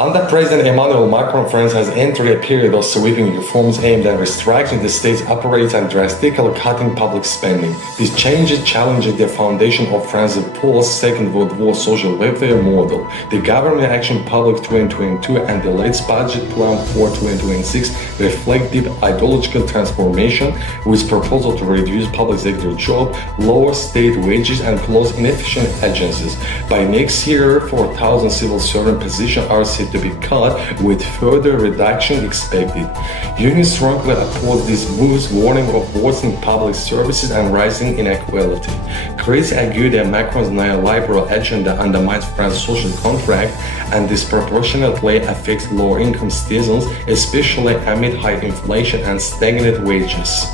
Under President Emmanuel Macron, France has entered a period of sweeping reforms aimed at restricting the state's operates and drastically cutting public spending. These changes challenge the foundation of France's post-Second World War social welfare model. The Government Action Public 2022 and the latest budget plan for 2026 reflect deep ideological transformation with proposal to reduce public sector jobs, lower state wages, and close inefficient agencies. By next year, 4,000 civil servant positions are to be cut, with further reduction expected. Unions strongly oppose these moves, warning of worsening public services and rising inequality. Critics argue that Macron's neoliberal agenda undermines France's social contract and disproportionately affects lower-income citizens, especially amid high inflation and stagnant wages.